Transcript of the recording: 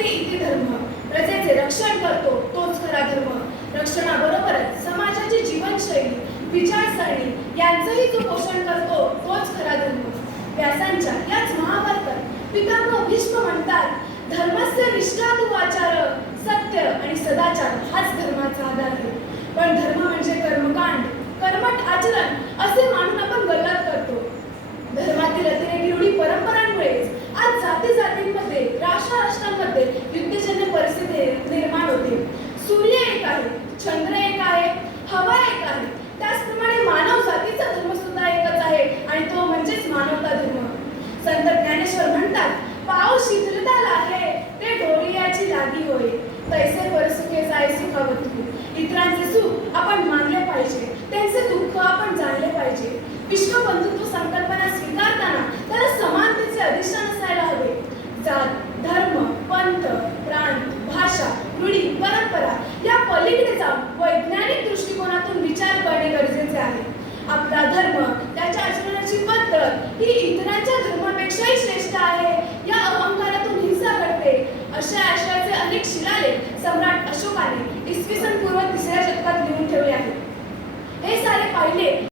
रक्षयते इति धर्म प्रजेचे रक्षण करतो तोच खरा धर्म. रक्षणाबरोबरच समाजाची जीवनशैली विचारसरणी यांचंही जो पोषण करतो तोच खरा धर्म. व्यासांच्या याच महाभारतात पितामह भीष्म म्हणतात धर्मस्य निष्ठा तू आचार सत्य आणि सदाचार हाच धर्माचा आधार आहे. पण धर्म म्हणजे कर्मकांड कर्मट आचरण असे मानून त्याचप्रमाणे मानव जातीचा धर्म सुद्धा एकच आहे आणि तो म्हणजेच मानवता धर्म. संत ज्ञानेश्वर म्हणतात पाव शिथिलता लागे ते डोरियाची लागी होय. तैसे परसुखे जाय सुखावतू. इतरांचे सुख आपण मानले पाहिजे त्यांचे दुःख आपण जाणले पाहिजे. विश्व इतरांच्या धर्मापेक्षाही श्रेष्ठ आहे. या अहंकारातून हिंसा घडते. अशा आशयाचे अनेक शिलालेख सम्राट अशोकाने इसवी सन पूर्व